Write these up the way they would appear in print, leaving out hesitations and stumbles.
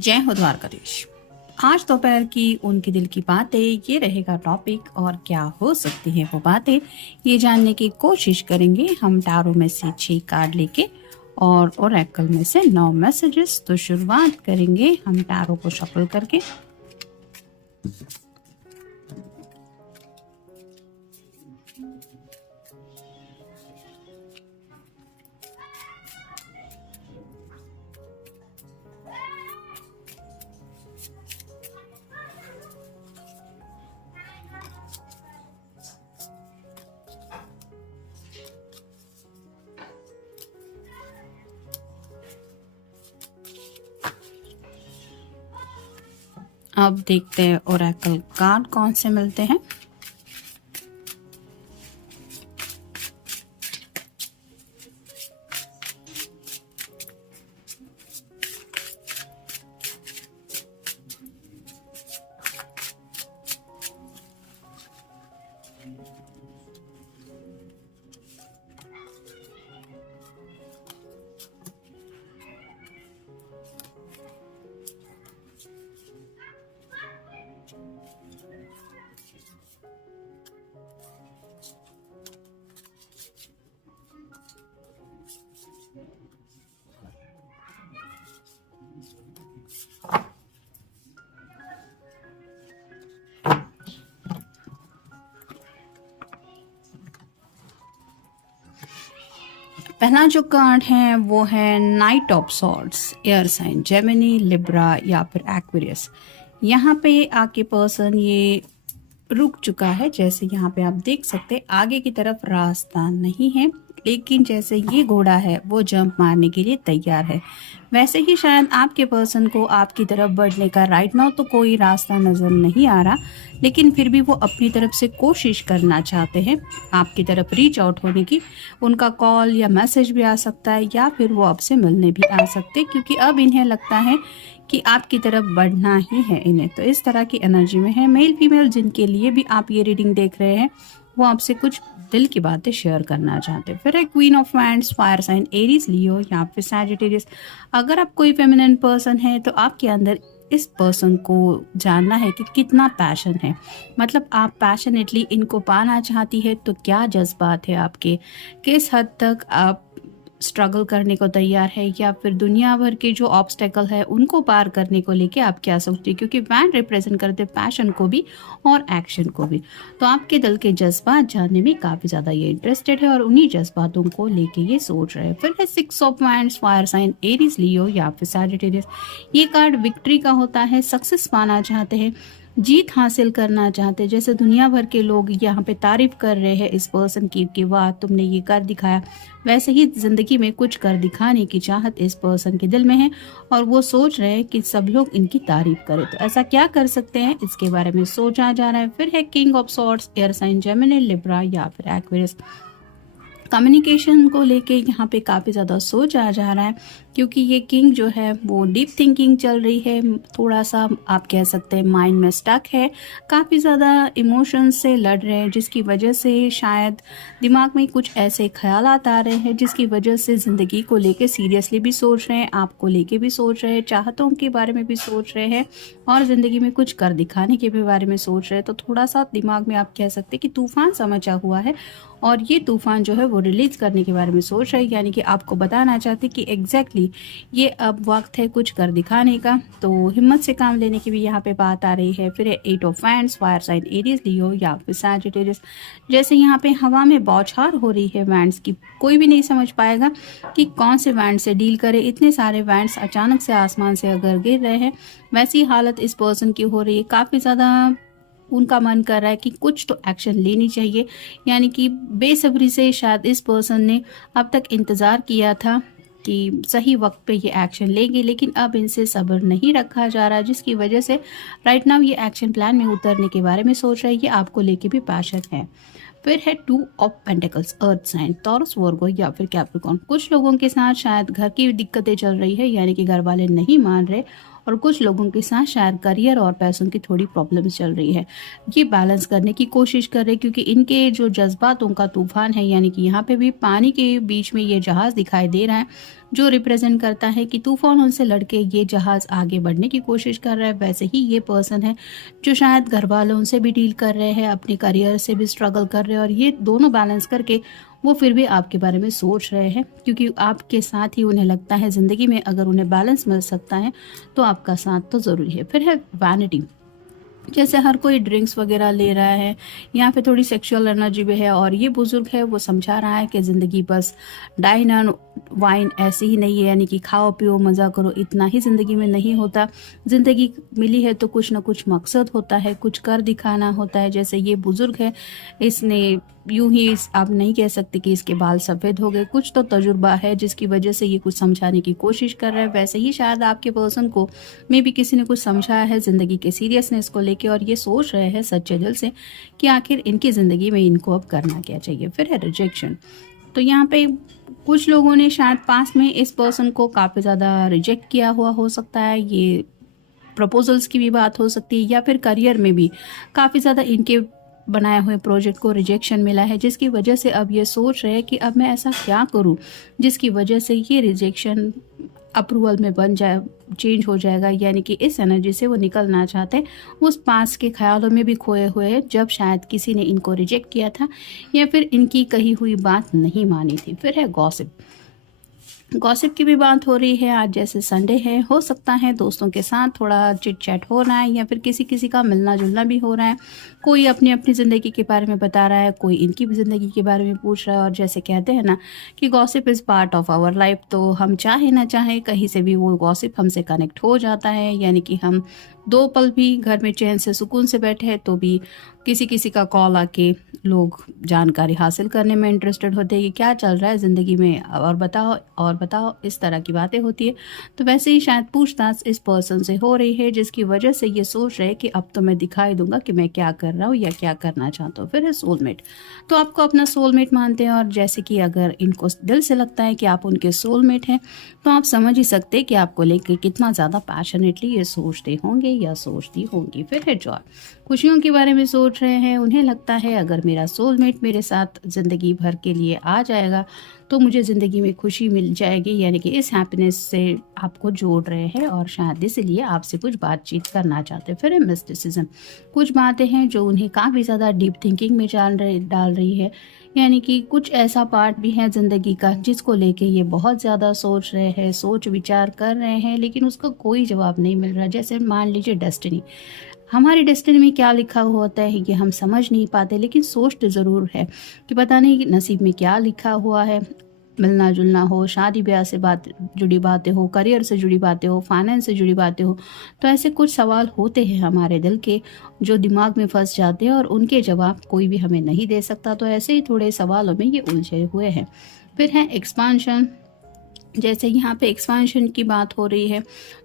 जय हो द्वारकाधीश। आज दोपहर की उनकी दिल की बातें ये रहेगा टॉपिक, और क्या हो सकती है वो बातें ये जानने की कोशिश करेंगे हम टैरो में से 6 कार्ड लेके और ओरेकल में से 9 मैसेजेस। तो शुरुआत करेंगे हम टैरो को शफल करके। अब देखते हैं ओरेकल कार्ड कौन से मिलते हैं। पहला जो कार्ड है वो है knight of swords, air sign Gemini, Libra या फिर एक्वेरियस। यहाँ पे आपके पर्सन ये रुक चुका है। जैसे यहाँ पे आप देख सकते आगे की तरफ रास्ता नहीं है, लेकिन जैसे ये घोड़ा है वो जंप मारने के लिए तैयार है, वैसे ही शायद आपके पर्सन को आपकी तरफ बढ़ने का राइट नाउ तो कोई रास्ता नज़र नहीं आ रहा, लेकिन फिर भी वो अपनी तरफ से कोशिश करना चाहते हैं आपकी तरफ रीच आउट होने की। उनका कॉल या मैसेज भी आ सकता है, या फिर वो आपसे मिलने भी आ सकते, क्योंकि अब इन्हें लगता है कि आपकी तरफ बढ़ना ही है इन्हें। तो इस तरह की एनर्जी में है। मेल फीमेल जिनके लिए भी आप ये रीडिंग देख रहे हैं वो आपसे कुछ दिल की बातें शेयर करना चाहते हैं। फिर है queen of wands, fire sign Aries Leo या फिर सैजिटेरियस। अगर आप कोई फेमिनिन पर्सन है तो आपके अंदर इस पर्सन को जानना है कि कितना पैशन है, मतलब आप पैशनेटली इनको पाना चाहती है तो क्या जज्बात है आपके, किस हद तक आप स्ट्रगल करने को तैयार है, या फिर दुनिया भर के जो ऑब्स्टेकल है उनको पार करने को लेके आप क्या सोचते हैं, क्योंकि वैन रिप्रेजेंट करते पैशन को भी और एक्शन को भी। तो आपके दिल के जज्बात जानने में काफ़ी ज़्यादा ये इंटरेस्टेड है और उन्हीं जज्बातों को लेके ये सोच रहे हैं। फिर है 6 of wands, fire sign Aries Leo या फिर सैजिटेरियस। ये कार्ड विक्ट्री का होता है, सक्सेस पाना चाहते हैं, जीत हासिल करना चाहते हैं। जैसे दुनिया भर के लोग यहाँ पे तारीफ कर रहे हैं इस पर्सन की कि वाह तुमने ये कर दिखाया, वैसे ही जिंदगी में कुछ कर दिखाने की चाहत इस पर्सन के दिल में है और वो सोच रहे हैं कि सब लोग इनकी तारीफ करें। तो ऐसा क्या कर सकते हैं इसके बारे में सोचा जा रहा है। फिर है king of swords, air sign Gemini, Libra या फिर एक्वेरियस। कम्युनिकेशन को लेके यहाँ पे काफ़ी ज़्यादा सोचा जा रहा है, क्योंकि ये किंग जो है वो डीप थिंकिंग चल रही है, थोड़ा सा आप कह सकते हैं माइंड में स्टक है, काफ़ी ज़्यादा इमोशंस से लड़ रहे हैं, जिसकी वजह से शायद दिमाग में कुछ ऐसे ख्यालात आ रहे हैं जिसकी वजह से ज़िंदगी को लेके सीरियसली भी सोच रहे हैं, आपको लेके भी सोच रहे हैं, चाहतों के बारे में भी सोच रहे हैं और ज़िंदगी में कुछ कर दिखाने के भी बारे में सोच रहे हैं। तो थोड़ा सा दिमाग में आप कह सकते हैं कि तूफान सा मचा हुआ है और ये तूफान जो है वो रिलीज करने के बारे में सोच रहे हैं, यानी कि आपको बताना चाहते कि एग्जैक्टली ये अब वक्त है कुछ कर दिखाने का। तो हिम्मत से काम लेने की भी यहाँ पे बात आ रही है। फिर 8 of wands, fire sign Aries Leo या फिर सैजिटेरियस। जैसे यहाँ पे हवा में बौछार हो रही है वैंड्स की, कोई भी नहीं समझ पाएगा कि कौन से वैंड से डील करे। इतने सारे वैंड्स अचानक से आसमान से अगर गिर रहे हैं, वैसी हालत इस पर्सन की हो रही है। काफ़ी ज़्यादा उनका मन कर रहा है कि कुछ तो एक्शन लेनी चाहिए, यानी कि बेसब्री से शायद इस पर्सन ने अब तक इंतज़ार किया था कि सही वक्त पे ये एक्शन लेंगे, लेकिन अब इनसे सब्र नहीं रखा जा रहा, जिसकी वजह से राइट नाउ ये एक्शन प्लान में उतरने के बारे में सोच रहा है। ये आपको लेके भी पैशन है। फिर है 2 of pentacles, earth sign, Taurus, Virgo या फिर कैप्रिकॉर्न। कुछ लोगों के साथ शायद घर की दिक्कतें चल रही है, यानी कि घर वाले नहीं मान रहे और कुछ लोगों के साथ शायद करियर और पैसों की थोड़ी प्रॉब्लम्स चल रही है। ये बैलेंस करने की कोशिश कर रहे हैं क्योंकि इनके जो जज्बातों का तूफान है, यानी कि यहाँ पे भी पानी के बीच में ये जहाज दिखाई दे रहा है जो रिप्रेजेंट करता है कि तूफानों से लड़के ये जहाज आगे बढ़ने की कोशिश कर रहा है। वैसे ही ये पर्सन है जो शायद घर वालों से भी डील कर रहे हैं, अपने करियर से भी स्ट्रगल कर रहे हैं, और ये दोनों बैलेंस करके वो फिर भी आपके बारे में सोच रहे हैं क्योंकि आपके साथ ही उन्हें लगता है ज़िंदगी में अगर उन्हें बैलेंस मिल सकता है तो आपका साथ तो ज़रूरी है। फिर है वैनिटी। जैसे हर कोई ड्रिंक्स वगैरह ले रहा है, यहाँ पे थोड़ी सेक्सुअल एनर्जी भी है, और ये बुजुर्ग है वो समझा रहा है कि ज़िंदगी बस डाइन एंड वाइन ऐसे ही नहीं है, यानी कि खाओ पियो मज़ा करो, इतना ही ज़िंदगी में नहीं होता। ज़िंदगी मिली है तो कुछ ना कुछ मकसद होता है, कुछ कर दिखाना होता है। जैसे ये बुजुर्ग है, इसने यूं ही आप नहीं कह सकते कि इसके बाल सफ़ेद हो गए, कुछ तो तजुर्बा है जिसकी वजह से ये कुछ समझाने की कोशिश कर रहा है। वैसे ही शायद आपके पर्सन को मे भी किसी ने कुछ समझाया है ज़िंदगी के सीरियसनेस को लेके, और ये सोच रहे हैं सच्चे दिल से कि आखिर इनकी ज़िंदगी में इनको अब करना क्या चाहिए। फिर है रिजेक्शन। तो यहाँ पे कुछ लोगों ने शायद पास में इस पर्सन को काफ़ी ज़्यादा रिजेक्ट किया हुआ हो सकता है, ये प्रपोजल्स की भी बात हो सकती है, या फिर करियर में भी काफ़ी ज़्यादा इनके बनाए हुए प्रोजेक्ट को रिजेक्शन मिला है, जिसकी वजह से अब ये सोच रहे हैं कि अब मैं ऐसा क्या करूं जिसकी वजह से ये रिजेक्शन अप्रूवल में बन जाए, चेंज हो जाएगा। यानी कि इस एनर्जी से वो निकलना चाहते, उस पास के ख्यालों में भी खोए हुए जब शायद किसी ने इनको रिजेक्ट किया था या फिर इनकी कही हुई बात नहीं मानी थी। फिर है गॉसिप। गॉसिप की भी बात हो रही है। आज जैसे संडे है, हो सकता है दोस्तों के साथ थोड़ा चिट चैट हो रहा है, या फिर किसी किसी का मिलना जुलना भी हो रहा है। कोई अपनी अपनी ज़िंदगी के बारे में बता रहा है, कोई इनकी भी ज़िंदगी के बारे में पूछ रहा है। और जैसे कहते हैं ना कि gossip is part of our life, तो हम चाहे ना चाहे कहीं से भी वो गॉसिप हमसे कनेक्ट हो जाता है। यानी कि हम 2 पल भी घर में चैन से सुकून से बैठे हैं तो भी किसी किसी का कॉल आके लोग जानकारी हासिल करने में इंटरेस्टेड होते हैं कि क्या चल रहा है ज़िंदगी में, और बताओ, इस तरह की बातें होती है। तो वैसे ही शायद पूछताछ इस पर्सन से हो रही है, जिसकी वजह से ये सोच रहे हैं कि अब तो मैं दिखाई दूंगा कि मैं क्या कर रहा हूँ या क्या करना चाहता हूँ। फिर है सोलमेट। तो आपको अपना सोलमेट मानते हैं, और जैसे कि अगर इनको दिल से लगता है कि आप उनके सोलमेट हैं तो आप समझ ही सकते हैं कि आपको लेकर कितना ज़्यादा पैशनेटली ये सोचते होंगे या सोचती होंगी। फिर है जॉय। खुशियों के बारे में सोच रहे हैं, उन्हें लगता है अगर मेरा सोलमेट मेरे साथ ज़िंदगी भर के लिए आ जाएगा तो मुझे ज़िंदगी में खुशी मिल जाएगी। यानी कि इस हैप्पीनेस से आपको जोड़ रहे हैं और शायद इसलिए आपसे कुछ बातचीत करना चाहते हैं। फिर है मिस्टिसिज्म। कुछ बातें हैं जो उन्हें काफ़ी ज़्यादा डीप थिंकिंग में डाल रही है। यानी कि कुछ ऐसा पार्ट भी है ज़िंदगी का जिसको लेके ये बहुत ज़्यादा सोच रहे हैं, सोच विचार कर रहे हैं, लेकिन उसका कोई जवाब नहीं मिल रहा। जैसे मान लीजिए डेस्टिनी, हमारी डेस्टिनी में क्या लिखा हुआ होता है ये हम समझ नहीं पाते, लेकिन सोचते ज़रूर है कि पता नहीं कि नसीब में क्या लिखा हुआ है। मिलना जुलना हो, शादी ब्याह से जुड़ी बातें हो, करियर से जुड़ी बातें हो, फाइनेंस से जुड़ी बातें हो, तो ऐसे कुछ सवाल होते हैं हमारे दिल के जो दिमाग में फंस जाते हैं और उनके जवाब कोई भी हमें नहीं दे सकता। तो ऐसे ही थोड़े सवालों में ये उलझे हुए हैं। फिर है एक्सपांशन। जैसे यहाँ पे एक्सपांशन की बात हो रही है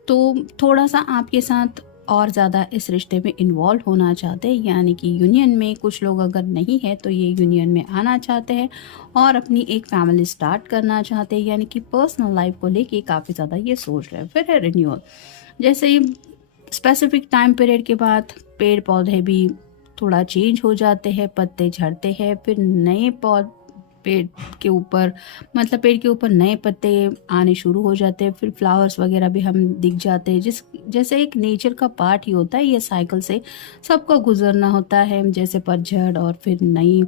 तो थोड़ा सा आपके साथ और ज़्यादा इस रिश्ते में इन्वॉल्व होना चाहते हैं। यानी कि यूनियन में कुछ लोग अगर नहीं है तो ये यूनियन में आना चाहते हैं और अपनी एक फैमिली स्टार्ट करना चाहते हैं। यानी कि पर्सनल लाइफ को लेके काफ़ी ज़्यादा ये सोच रहे हैं। फिर है रिन्यूअल। जैसे ही स्पेसिफिक टाइम पीरियड के बाद पेड़ पौधे भी थोड़ा चेंज हो जाते हैं, पत्ते झड़ते हैं, फिर नए पेड़ के ऊपर नए पत्ते आने शुरू हो जाते हैं, फिर फ्लावर्स वगैरह भी हम दिख जाते हैं। जैसे एक नेचर का पार्ट ही होता है, ये साइकिल से सबको गुजरना होता है। जैसे पतझड़ और फिर नई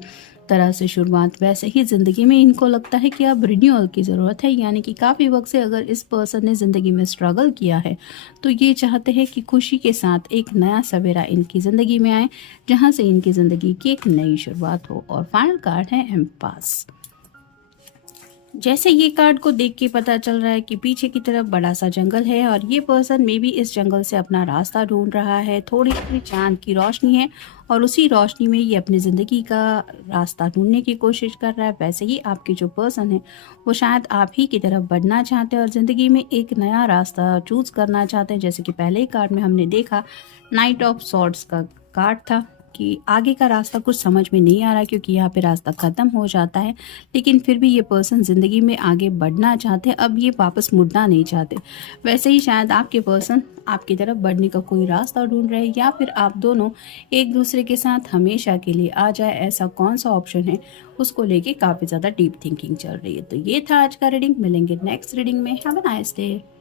तरह से शुरुआत, वैसे ही ज़िंदगी में इनको लगता है कि अब रिन्यूअल की ज़रूरत है। यानी कि काफ़ी वक्त से अगर इस पर्सन ने ज़िंदगी में स्ट्रगल किया है तो ये चाहते हैं कि खुशी के साथ एक नया सवेरा इनकी ज़िंदगी में आए, जहाँ से इनकी ज़िंदगी की एक नई शुरुआत हो। और फाइनल कार्ड है एम्पास। जैसे ये कार्ड को देख के पता चल रहा है कि पीछे की तरफ बड़ा सा जंगल है और ये पर्सन मे भी इस जंगल से अपना रास्ता ढूंढ रहा है। थोड़ी थोड़ी चांद की रोशनी है और उसी रोशनी में ये अपनी ज़िंदगी का रास्ता ढूंढने की कोशिश कर रहा है। वैसे ही आपके जो पर्सन है वो शायद आप ही की तरफ बढ़ना चाहते हैं और ज़िंदगी में एक नया रास्ता चूज़ करना चाहते हैं। जैसे कि पहले ही कार्ड में हमने देखा नाइट ऑफ सॉर्ड्स का कार्ड था कि आगे का रास्ता कुछ समझ में नहीं आ रहा क्योंकि यहाँ पे रास्ता ख़त्म हो जाता है, लेकिन फिर भी ये पर्सन ज़िंदगी में आगे बढ़ना चाहते हैं, अब ये वापस मुड़ना नहीं चाहते। वैसे ही शायद आपके पर्सन आपकी तरफ बढ़ने का कोई रास्ता ढूंढ रहे हैं, या फिर आप दोनों एक दूसरे के साथ हमेशा के लिए आ जाए, ऐसा कौन सा ऑप्शन है उसको लेके काफ़ी ज़्यादा डीप थिंकिंग चल रही है। तो ये था आज का रीडिंग, मिलेंगे नेक्स्ट रीडिंग में। Have a nice day.